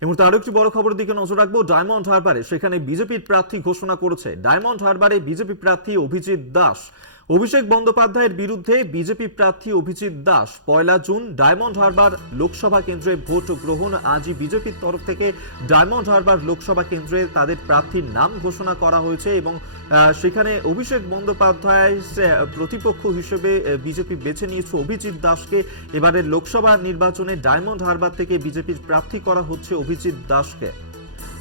এই মুহূর্তে আরো একটি বড় খবরের দিকে নজর রাখবো। ডায়মন্ড হারবারে সেখানে বিজেপির প্রার্থী ঘোষণা করেছে। ডায়মন্ড হারবারে বিজেপি প্রার্থী অভিজিৎ দাস। অভিষেক বন্দ্যোপাধ্যায়ের বিরুদ্ধে বিজেপি প্রার্থী অভিজিৎ দাস 1 জুন ডায়মন্ড হারবার লোকসভা কেন্দ্রে ভোট গ্রহণ। আজই বিজেপির তরফ থেকে ডায়মন্ড হারবার লোকসভা কেন্দ্রে তাদের প্রার্থীর নাম ঘোষণা করা হয়েছে এবং সেখানে অভিষেক বন্দ্যোপাধ্যায় প্রতিপক্ষ হিসেবে বিজেপি বেছে নিয়েছে অভিজিৎ দাসকে। এবারের লোকসভা নির্বাচনে ডায়মন্ড হারবার থেকে বিজেপির প্রার্থী করা হচ্ছে অভিজিৎ দাসকে।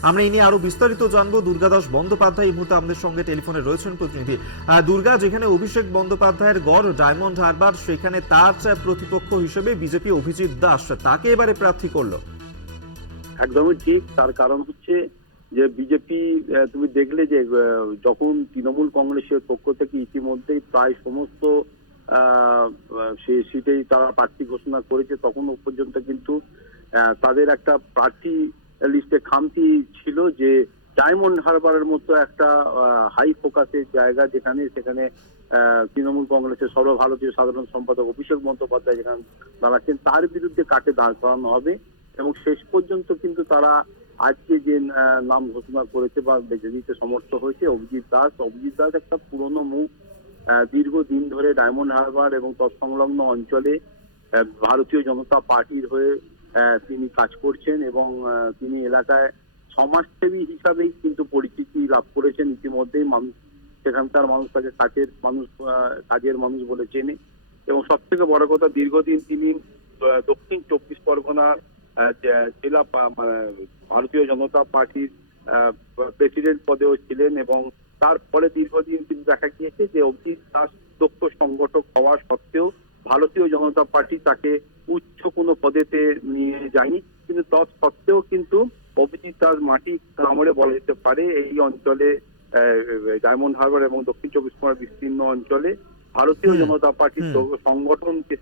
আমরা এই নিয়ে আরো বিস্তারিত জানবো। দুর্গাদাস বন্দ্যোপাধ্যায় এই মুহূর্তে আমাদের সঙ্গে টেলিফোনে রয়েছেন প্রতিনিধি। দুর্গা, যেখানে অভিষেক বন্দ্যোপাধ্যায়ের গড় ডায়মন্ড হারবার, সেখানে তার প্রতিপক্ষ হিসেবে বিজেপি অভিজিৎ দাস তাকে এবারে প্রার্থী করলো। একদমই ঠিক। তার কারণ হচ্ছে যে বিজেপি, তুমি দেখলে যে যখন তৃণমূল কংগ্রেসের পক্ষ থেকে ইতিমধ্যেই প্রায় সমস্ত সেই সিটেই তারা প্রার্থী ঘোষণা করেছে, তখনও পর্যন্ত কিন্তু তাদের একটা প্রার্থী লিস্টে খামতি ছিল যে ডায়মন্ড হারবারের মতো একটা হাই ফোকাসের জায়গা, সেখানে তৃণমূল কংগ্রেসের সর্বভারতীয় সাধারণ সম্পাদক অভিষেক বন্দ্যোপাধ্যায় যেখানে দাঁড়াচ্ছেন, তার বিরুদ্ধে কাকে দাঁড় করানো হবে। এবং শেষ পর্যন্ত কিন্তু তারা আজকে যে নাম ঘোষণা করেছে বা বেছে নিতে সমর্থ হয়েছে অভিজিৎ দাস। অভিজিৎ দাস একটা পুরনো মুখ, দীর্ঘদিন ধরে ডায়মন্ড হারবার এবং তৎসংলগ্ন অঞ্চলে ভারতীয় জনতা পার্টির হয়ে তিনি কাজ করছেন এবং তিনি এলাকায় সমাজসেবী হিসাবেই কিন্তু পরিচিতি লাভ করেছেন। ইতিমধ্যেই মানুষ, সেখানকার মানুষ তাকে কাজের মানুষ বলে চেনে। এবং সব থেকে বড় কথা, দীর্ঘদিন তিনি দক্ষিণ 24 পরগনার জেলা ভারতীয় জনতা পার্টির প্রেসিডেন্ট পদেও ছিলেন এবং তারপরে দীর্ঘদিন কিন্তু দেখা গিয়েছে যে অভিজিৎ দাস দক্ষ সংগঠক হওয়া সত্ত্বেও ভারতীয় জনতা পার্টি তাকে উচ্চ কোনো পদেতে নিয়ে যায়নি। কিন্তু তৎসত্ত্বেও কিন্তু অভিজিৎ দাস মাটি কামড়ে বলা যেতে পারে এই অঞ্চলে, ডায়মন্ড হারবার এবং দক্ষিণ 24 পরগনার বিস্তীর্ণ অঞ্চলে ভারতীয় জনতা পার্টির সংগঠনকে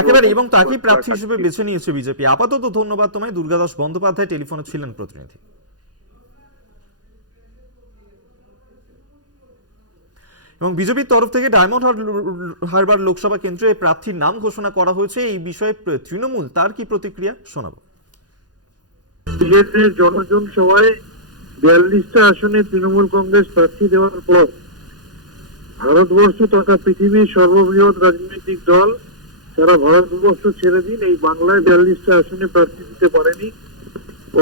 একেবারে, এবং তাকে প্রার্থী হিসেবে বেছে নিয়েছে বিজেপি। আপাতত ধন্যবাদ তোমায়। দুর্গাদাস বন্দ্যোপাধ্যায় টেলিফোনে ছিলেন প্রতিনিধি। এবং বিজেপির তরফ থেকে ডায়মন্ড হারবার লোকসভা কেন্দ্রে প্রার্থীর নাম ঘোষণা করা হয়েছে। এই বিষয়ে তৃণমূল তার কি প্রতিক্রিয়া শোনাবো। জনজন সভায় 42টা আসনে তৃণমূল কংগ্রেস প্রার্থী দেওয়ার পর ভারতবর্ষ তথা পৃথিবীর সর্ববৃহৎ রাজনৈতিক দল সারা ভারতবর্ষ ছেড়ে দিন এই বাংলায় 42টা আসনে প্রার্থী দিতে পারেনি।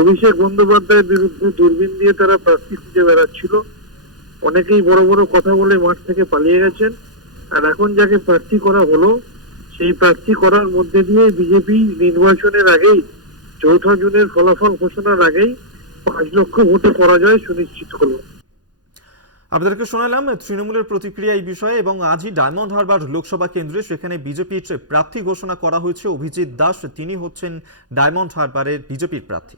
অভিষেক বন্দ্যোপাধ্যায়ের বিরুদ্ধে দূরবীন দিয়ে তারা প্রার্থী খুঁজে বেড়াচ্ছিল। অনেকেই বড় বড় কথা বলে মাঠ থেকে পালিয়ে গেছেন। আর এখন যাকে প্রার্থী করা হলো, সেই প্রার্থী করার মধ্যে দিয়ে বিজেপি নির্বাচনের আগেই 4 জুনের ফলাফল ঘোষণার আগেই 5 লক্ষ ভোটে পরাজয় সুনিশ্চিত হলো। আপনাদেরকে শোনালাম তৃণমূলের প্রতিক্রিয়া এই বিষয়ে। এবং আজই ডায়মন্ড হারবার লোকসভা কেন্দ্রে সেখানে বিজেপির প্রার্থী ঘোষণা করা হয়েছে অভিজিৎ দাস। তিনি হচ্ছেন ডায়মন্ড হারবারের বিজেপির প্রার্থী।